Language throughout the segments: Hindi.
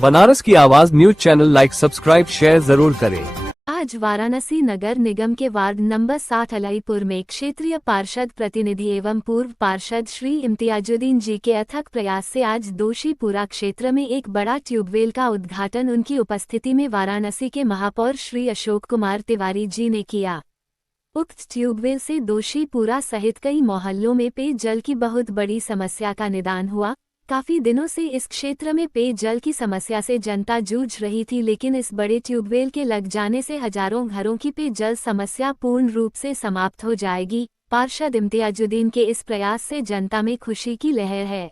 बनारस की आवाज news channel like subscribe share जरूर करें। आज वाराणसी नगर निगम के वार्ड नंबर 60 अलाईपुर में क्षेत्रीय पार्षद प्रतिनिधि एवं पूर्व पार्षद श्री इम्तियाजुद्दीन जी के अथक प्रयास से आज दोशीपुरा क्षेत्र में एक बड़ा ट्यूबवेल का उद्घाटन उनकी उपस्थिति में वाराणसी के महापौर श्री अशोक कुमार तिवारी जी ने किया। उक्त ट्यूबवेल से दोशीपुरा सहित कई मोहल्लों में पेयजल की बहुत बड़ी समस्या का निदान हुआ। काफी दिनों से इस क्षेत्र में पेयजल की समस्या से जनता जूझ रही थी, लेकिन इस बड़े ट्यूबवेल के लग जाने से हजारों घरों की पेयजल समस्या पूर्ण रूप से समाप्त हो जाएगी। पार्षद इम्तियाजुद्दीन के इस प्रयास से जनता में खुशी की लहर है।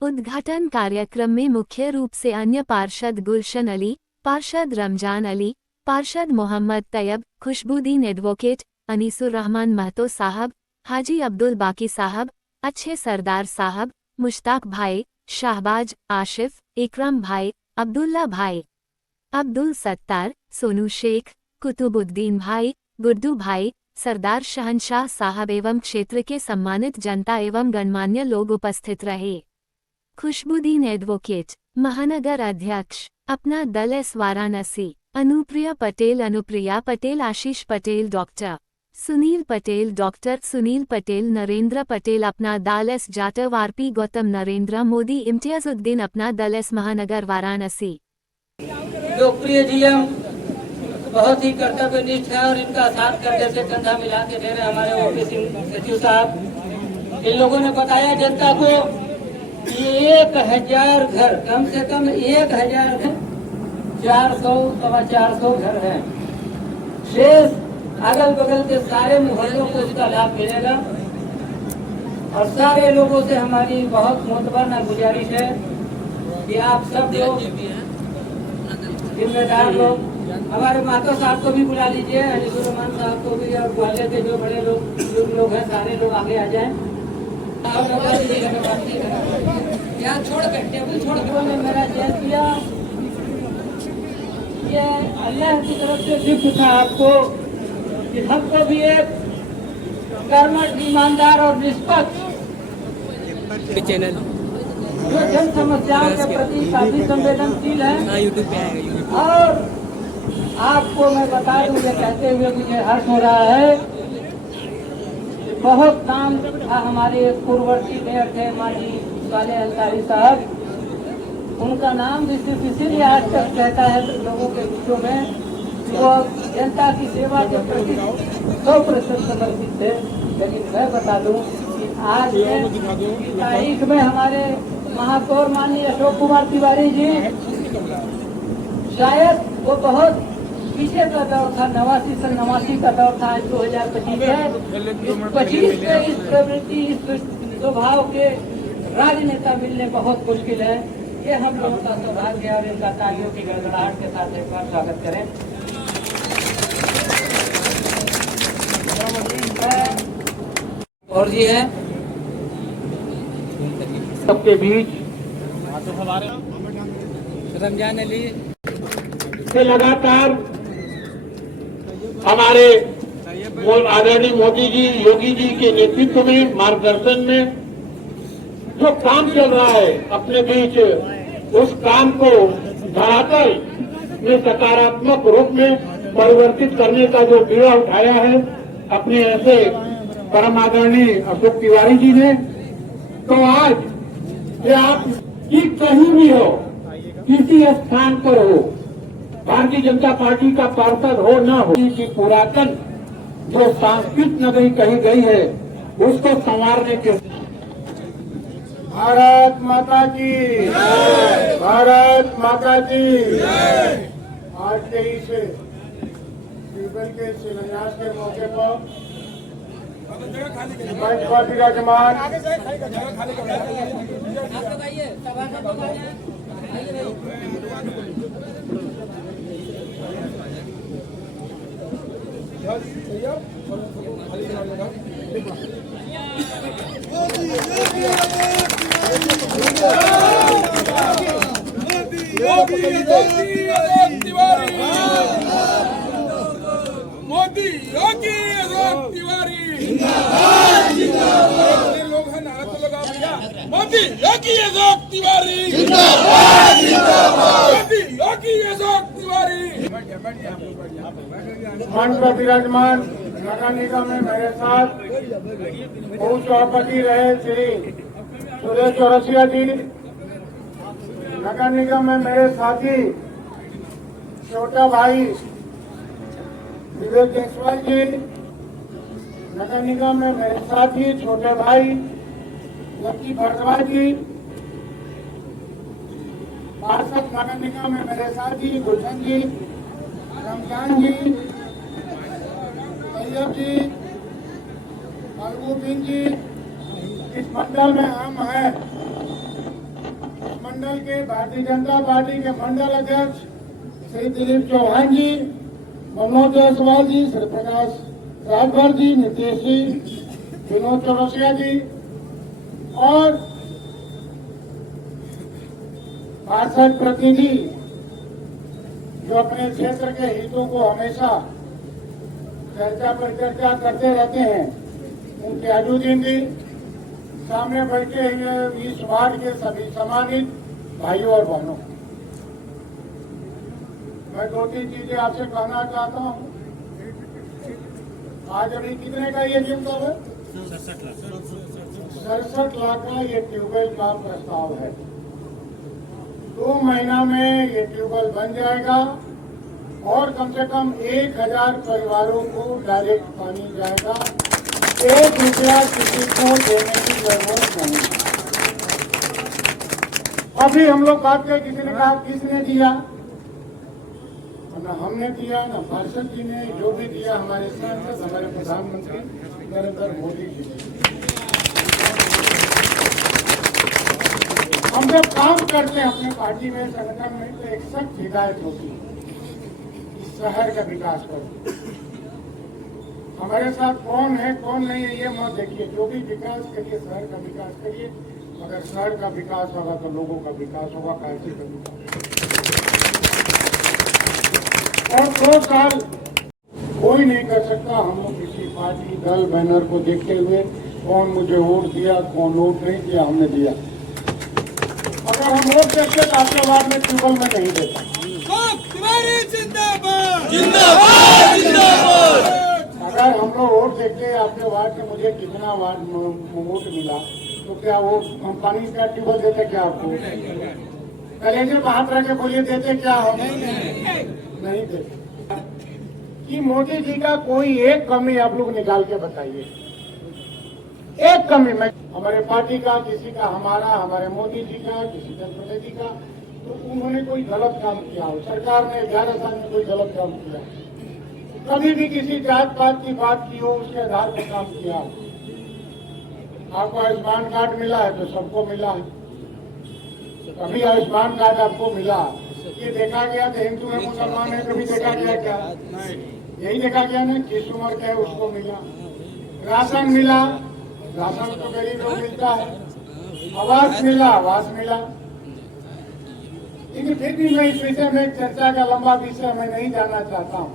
उद्घाटन कार्यक्रम में मुख्य रूप से अन्य पार्षद गुलशन अली, पार्षद रमजान अली, पार्षद मोहम्मद तैयब, खुशबुद्दीन एडवोकेट, अनीसुर रहमान महतो साहब, हाजी अब्दुल बाकी साहब, अच्छे सरदार साहब, मुश्ताक भाई, शाहबाज, आशिफ, इकराम भाई, अब्दुल्ला भाई, अब्दुल सत्तार, सोनू शेख, कुतुबुद्दीन भाई, गुड्डू भाई, सरदार शहनशाह साहब एवं क्षेत्र के सम्मानित जनता एवं गणमान्य लोग उपस्थित रहे। खुशबुद्दीन एडवोकेट, महानगर अध्यक्ष, अपना दल एस वाराणसी, अनुप्रिया पटेल, आशीष पटेल, डॉक्टर सुनील पटेल, डॉक्टर सुनील पटेल, नरेंद्र पटेल, अपना दल एस जाटव, आरपी गौतम, नरेंद्र मोदी, इम्तियाजुद्दीन, अपना दल एस महानगर वाराणसी। लोकप्रिय जीएम बहुत ही कर्तव्यनिष्ठ है और इनका साथ करने से कंधा मिला के दे रहे हमारे ऑफिस सचिव साहब। इन लोगों ने बताया जनता को कि 1000 घर, कम से कम 1000 घर, 400-450 घर है। शेष अगल बगल के सारे मोहल्लों को इसका लाभ मिलेगा और सारे लोगों से हमारी बहुत मोतबरना गुजारिश है कि आप सब लोग जिम्मेदार लोग, हमारे माता साहब को भी बुला लीजिए, अनीसुर रहमान साहब को भी, और ग्वालियर के जो बड़े लोग हैं सारे लोग आगे आ जाएं। यहाँ छोड़ कर टेबल छोड़ के ने मेरा जय किया। ये अल्लाह की तरफ से गिफ्ट था आपको कि हमको भी एक कर्मठ, ईमानदार और निष्पक्ष चैनल जो जन समस्याओं के प्रति काफी संवेदनशील है। और आपको मैं बता दूं, ये कहते हुए मुझे हर्ष हो रहा है, बहुत काम था। हमारे पूर्ववर्ती मेयर थे माजी वाले अंसारी साहब, उनका नाम भी सिर्फ इसीलिए आज तक कहता है लोगों के बीचों में, वो जनता की सेवा के प्रति 100% समर्पित थे। लेकिन मैं बता दूं कि आज की तारीख में हमारे महापौर माननीय अशोक कुमार तिवारी जी, शायद वो बहुत पीछे का दौर था, 89 का दौर था, 2025 है। 25 में इस प्रवृत्ति, इस स्वभाव के राजनेता मिलने बहुत मुश्किल है। ये हम लोगों का सौभाग्य है और इनका तालियों की गड़गड़ाहट के साथ एक बार स्वागत करें। और जी है सबके बीच रमजान अली से लगातार हमारे आदरणीय मोदी जी, योगी जी के नेतृत्व में, मार्गदर्शन में जो काम चल रहा है अपने बीच, उस काम को धरातल में सकारात्मक रूप में परिवर्तित करने का जो बीड़ा उठाया है अपने ऐसे परम आदरणीय अशोक तिवारी जी ने, तो आज ये आप कि कहीं भी हो, किसी स्थान पर हो, भारतीय जनता पार्टी का पार्षद हो न हो, कि पुरातन जो सांस्कृतिक नगरी कही गई है उसको संवारने के। भारत माता की, भारत माता की। आज के इस ट्यूबवेल के शिलान्यास के मौके पर मंच पर विराजमान मोदी योगी तिवारी लोग हैं, नारा तो लगा मोदी योगी अशोक तिवारी जिंदाबाद जिंदाबाद मोदी योगी अशोक तिवारी। मंच पर विराजमान नगर निगम में मेरे साथ उप सभापति रहे श्री सुरेश चौरसिया जी, नगर निगम में मेरे साथी छोटा भाई विवेक जायसवाल जी, नगर निगम में मेरे साथी छोटे भाई लक्की भारद्वाज जी, पार्षद नगर निगम में मेरे साथी गुलशन जी, रमजान जी, तैयब जी, अलगुद्दीन जी। इस मंडल में हम हैं, इस मंडल के भारतीय जनता पार्टी के मंडल अध्यक्ष श्री दिलीप चौहान जी, मनोज जायसवाल जी, श्री प्रकाश राजभर जी, नीतीश जी, विनोद चौरसिया जी और पार्षद प्रतिनिधि जो अपने क्षेत्र के हितों को हमेशा चर्चा पर चर्चा करते रहते हैं, उनके आजुद्दीन जी, सामने बैठे हुए इस वार्ड के सभी सम्मानित भाइयों और बहनों, मैं 2-3 चीजें आपसे कहना चाहता हूँ। आज अभी कितने का ये जिम है? 67 लाख का ये ट्यूबवेल का प्रस्ताव है। 2 महीना में ये ट्यूबवेल बन जाएगा और कम से कम 1000 परिवारों को डायरेक्ट पानी जाएगा। 1 रुपया किसी को देने की जरूरत नहीं। अभी हम लोग बात करें, किसी ने कहा किसने दिया? न हमने दिया, न पार्षद जी ने, जो भी दिया हमारे सांसद, हमारे प्रधानमंत्री नरेंद्र मोदी जी ने। हम जब काम करते हैं अपने पार्टी में, संगठन में, तो एक सख्त हिदायत होती है इस शहर का विकास करो। हमारे साथ कौन है कौन नहीं है ये मत देखिए, जो भी विकास करिए शहर का विकास करिए। अगर शहर का विकास होगा तो लोगों का विकास होगा, कैसे का विकास। और 2 साल कोई नहीं कर सकता हम लोग किसी पार्टी दल बैनर को देखते हुए कौन मुझे वोट दिया कौन वोट नहीं दिया। हमने दिया, अगर हम वोट देते तो आपके वार्ड में ट्यूबवेल में नहीं देता। तिवारी जिंदाबाद जिंदाबाद जिंदाबाद। अगर हम लोग वोट देखते आपके वार्ड के मुझे कितना वार्ड वोट मिला तो क्या वो हम पानी का ट्यूबवेल देते क्या आपको? कलेजे पर हाथ रख के बोलिए देते क्या हम? नहीं देते। कि मोदी जी का कोई एक कमी आप लोग निकाल के बताइए, एक कमी में हमारे पार्टी का, किसी का हमारा, हमारे मोदी जी का, किसी का जी का, तो उन्होंने कोई गलत काम किया हो? सरकार ने 11 साल में कोई गलत काम किया? कभी भी किसी जात पात की बात की हो उसके आधार पर काम किया? आपको आयुष्मान कार्ड मिला है तो सबको मिला है। कभी आयुष्मान कार्ड आपको मिला, ये देखा गया तो हिंदू है मुसलमान है, कभी देखा गया क्या? यही देखा गया ना, किस उम्र का है उसको मिला। राशन मिला, राशन तो गरीब लोग मिलता है। आवास मिला, आवास मिला। लेकिन फिर भी मैं इस विषय में चर्चा का लंबा विषय मैं नहीं जाना चाहता हूँ।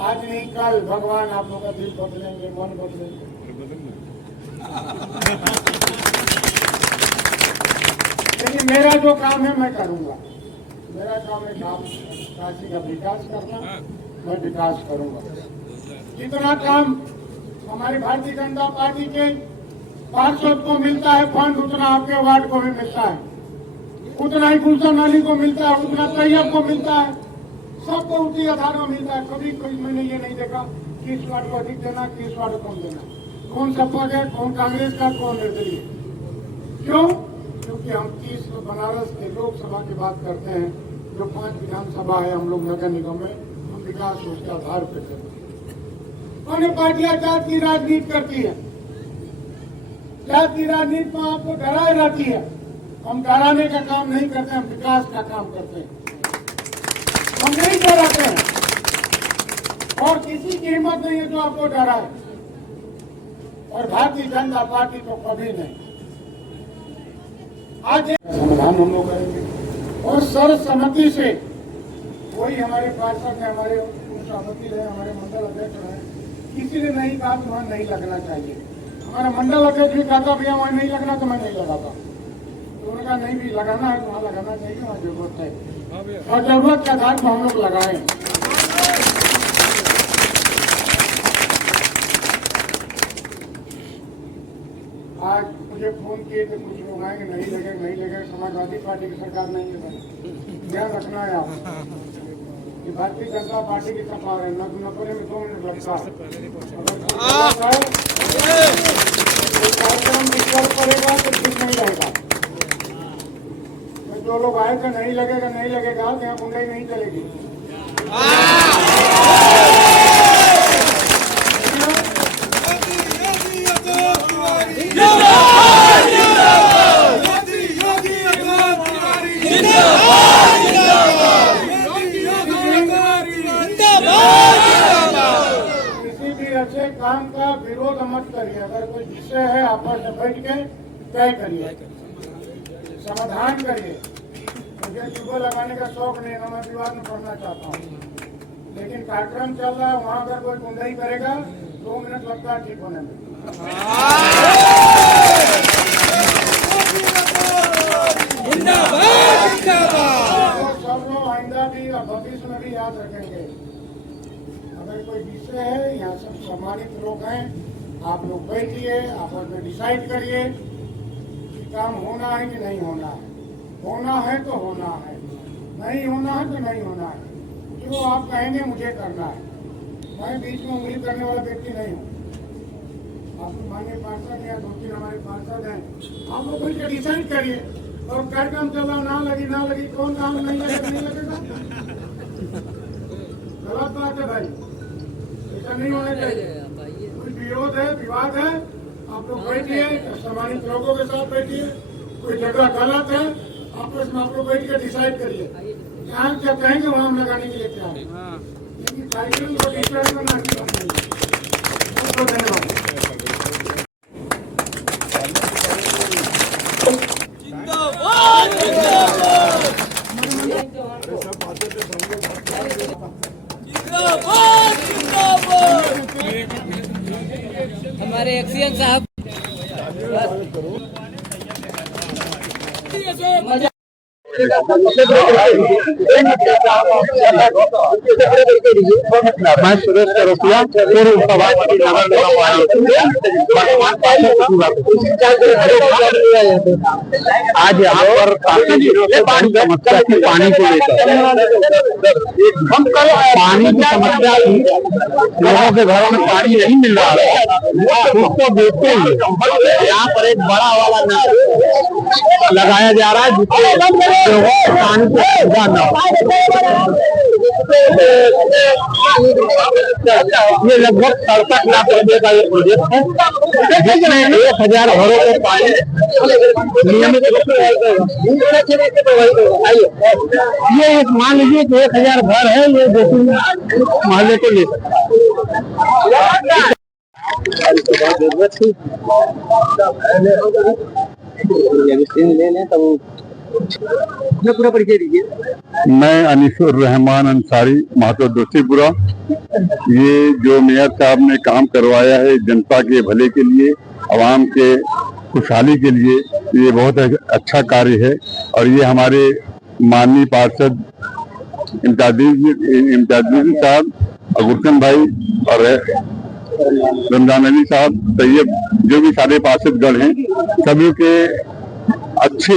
आज नहीं कल भगवान आप लोग का दिल बदलेंगे, मन बदलेंगे। लेकिन मेरा जो काम है मैं करूंगा। मेरा काम है काशी का विकास करना, मैं विकास करूंगा। जितना काम हमारी भारतीय जनता पार्टी के पार्षद को मिलता है फंड, उतना आपके वार्ड को भी मिलता है, उतना ही गुलशन अली को मिलता है, उतना तैयब को मिलता है, सबको उसी आधार में मिलता है। कभी कोई मैंने ये नहीं देखा किस वार्ड को अधिक देना, किस वार्ड को कम देना, कौन सपा का, कौन कांग्रेस का, कौन निर्दलीय। क्यों? क्योंकि हम 30 बनारस के लोकसभा की बात करते हैं, जो 5 विधानसभा है हम लोग नगर निगम में, हम विकास उसके आधार पर करते हैं। अन्य पार्टियां जात की राजनीति करती है, जात की राजनीति में आपको डराई जाती है। हम डराने का काम नहीं करते, हम विकास का काम करते हैं। हम नहीं डराते हैं और किसी की हिम्मत नहीं है जो आपको डराए, और भारतीय जनता पार्टी तो कभी नहीं। आज समाधान हम लोग करेंगे और सर्वसम्मति से। कोई हमारे पार्षद है, हमारे सभापति रहे, हमारे मंडल अध्यक्ष रहे, किसी ने नहीं कहा वहां नहीं लगना चाहिए। हमारा मंडल अध्यक्ष भी कहता भैया वहाँ नहीं लगना तो मैं नहीं लगाता। तो उन्होंने कहा नहीं भी लगाना है तो वहाँ लगाना चाहिए, वहाँ जरूरत है और जरूरत के आधार पर हम लोग लगाएं। आज मुझे फोन किए थे कुछ लोग आएंगे, नहीं लगेगा। समाजवादी पार्टी की सरकार नहीं है भाई, ध्यान रखना है आप। ये भारतीय जनता पार्टी की सरकार है, नब्बे में 2 मिनट लगता है। कार्यक्रम विश्वास करेगा तो ठीक नहीं रहेगा। जो लोग आए थे नहीं लगेगा तो यहाँ गुंडाई नहीं चलेगी। अच्छे काम का विरोध मत करिए। अगर कोई विषय है आपस में बैठ के तय करिए, समाधान करिए। मुझे जुबा लगाने का शौक नहीं है, मैं विवाद में पढ़ना चाहता हूँ, लेकिन कार्यक्रम चल रहा है, वहाँ अगर कोई गुंडाई करेगा 2 मिनट लगता है ठीक होने में। सब लोग आइंदा भी और भविष्य में भी याद रखेंगे। अगर कोई विषय है, यहाँ सब सम्मानित लोग हैं, आप लोग बैठिए, आपस में डिसाइड करिए कि काम होना है कि नहीं होना है। होना है तो होना है, नहीं होना है तो नहीं होना है। जो आप कहेंगे मुझे करना है, मैं बीच में उंगली करने वाला व्यक्ति नहीं हूँ। आप माननीय पार्षद या 2-3 हमारे पार्षद हैं, आप लोग बैठ के डिसाइड करिए। और कार्यक्रम चला ना लगी कौन काम नहीं लगेगा। गलत बात है भाई, ऐसा नहीं होना चाहिए। कोई विरोध है, विवाद है, आप लोग बैठिए, सम्मानित लोगों के साथ बैठिए। कोई जगह गलत है, आपस में आप लोग बैठ के डिसाइड करिए। जहाँ क्या कहेंगे वहाँ हम लगाने के लिए तैयार हैं, लेकिन कार्यक्रम को डिसाइड करना अच्छी बात नहीं है। बहुत बहुत धन्यवाद। हमारे एक्सीएन साहब मैं सुरेश करोटिया पूर्व सभापति नगर निगम आज यहाँ पर काफी दिनों से बड़ी समस्या थी पानी को लेकर। पानी की समस्या थी, लोगों के घरों में पानी नहीं मिल रहा है। उसको देखते हुए यहाँ पर एक बड़ा वाला नल लगाया जा रहा है, जिससे पानी की सुविधा न हो। ये लगभग 67 लाख रुपए का ये प्रोजेक्ट है, जिसमें 1000 घरों को पानी नियमित ये एक मान लीजिए कि 1000 घर है, ये 2-3 मोहल्ले को ले जरूरत थी पूरा परिचय दीजिए। मैं अनीसुर रहमान अंसारी, महतो दोषीपुरा। ये जो मेयर साहब ने काम करवाया है जनता के भले के लिए, आवाम के खुशहाली के लिए, ये बहुत अच्छा कार्य है। और ये हमारे माननीय पार्षद इम्तियाजुद्दीन साहब, गुलशन भाई और रमजान अली साहब, तैयब, जो भी सारे पार्षदगण हैं, सभी के अच्छे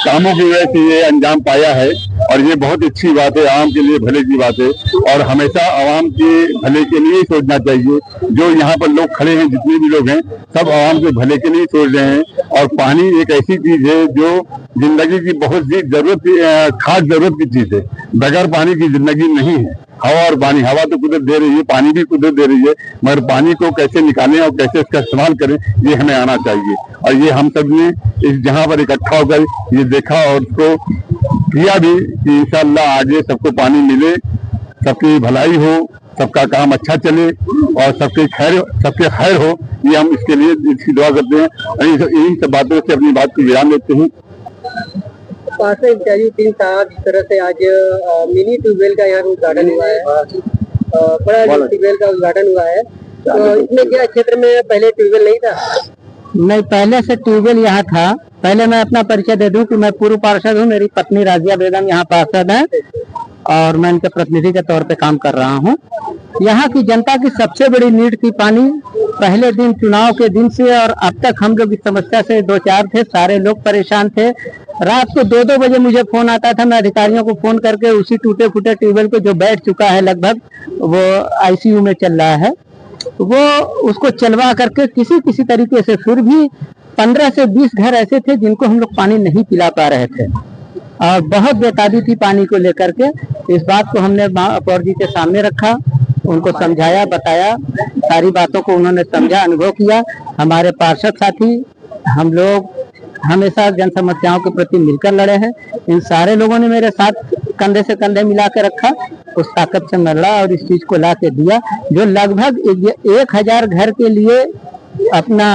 कामों की वजह से ये अंजाम पाया है। और ये बहुत अच्छी बात है, आवाम के लिए भले की बात है। और हमेशा आवाम के भले के लिए ही सोचना चाहिए। जो यहाँ पर लोग खड़े हैं, जितने भी लोग हैं, सब आवाम के भले के लिए सोच रहे हैं। और पानी एक ऐसी चीज है जो जिंदगी की बहुत ही खास जरूरत की चीज है। बगैर पानी की जिंदगी नहीं है। हवा और पानी, हवा तो कुदरत दे रही है, पानी भी कुदरत दे रही है, मगर पानी को कैसे निकालें और कैसे इसका इस्तेमाल करें, ये हमें आना चाहिए। और ये हम सब ने इस जहाँ पर इकट्ठा होकर ये देखा और उसको किया भी कि इंशाअल्लाह आगे सबको पानी मिले, सबकी भलाई हो, सबका काम अच्छा चले और सबके खैर हो। ये हम इसके लिए इसकी दुआ करते हैं। यही सब बातों से अपनी बात की विराम देते हैं। पार्षद इम्तियाजुद्दीन साहब, जिस तरह से आज मिनी ट्यूबवेल का यहाँ उद्घाटन हुआ है, बड़ा ट्यूबवेल का उद्घाटन हुआ है, तो इसमें क्या क्षेत्र में पहले ट्यूबवेल नहीं था? नहीं, पहले से ट्यूबवेल यहाँ था। पहले मैं अपना परिचय दे दूं कि मैं पूर्व पार्षद हूँ, मेरी पत्नी राजिया बेगम यहाँ पार्षद है और मैं इनके प्रतिनिधि के तौर पे काम कर रहा हूँ। यहाँ की जनता की सबसे बड़ी नीड थी पानी। पहले दिन चुनाव के दिन से और अब तक हम लोग इस समस्या से दो चार थे, सारे लोग परेशान थे। रात को 2-2 बजे मुझे फोन आता था, मैं अधिकारियों को फोन करके उसी टूटे फूटे ट्यूबवेल को जो बैठ चुका है लगभग, वो आईसीयू में चल रहा है, वो उसको चलवा करके किसी तरीके से, फिर भी 15 से 20 घर ऐसे थे जिनको हम लोग पानी नहीं पिला पा रहे थे और बहुत बेताबी थी पानी को लेकर के। इस बात को हमने महापौर जी के सामने रखा, उनको समझाया, बताया, सारी बातों को उन्होंने समझा, अनुभव किया। हमारे पार्षद साथी हम लोग हमेशा जन समस्याओं के प्रति मिलकर लड़े हैं। इन सारे लोगों ने मेरे साथ कंधे से कंधे मिला के रखा, उस ताकत से मैं लड़ा और इस चीज को ला के दिया जो लगभग 1000 घर के लिए अपना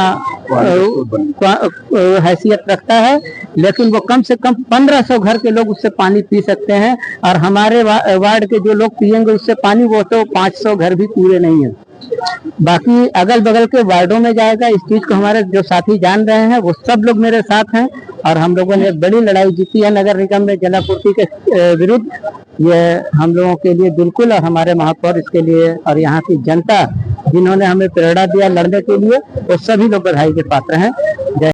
हैसियत रखता है, लेकिन वो कम से कम 1500 घर के लोग उससे पानी पी सकते हैं और हमारे वार्ड के जो लोग पियेंगे उससे पानी, वो तो 500 घर भी पूरे नहीं है। बाकी अगल बगल के वार्डों में जाएगा। इस चीज को हमारे जो साथी जान रहे हैं, वो सब लोग मेरे साथ हैं और हम लोगों ने एक बड़ी लड़ाई जीती है नगर निगम में जलापूर्ति के विरुद्ध। ये हम लोगों के लिए बिल्कुल, और हमारे महापौर इसके लिए और यहाँ की जनता जिन्होंने हमें प्रेरणा दिया लड़ने के लिए, वो सभी लोग बधाई के पात्र हैं। जय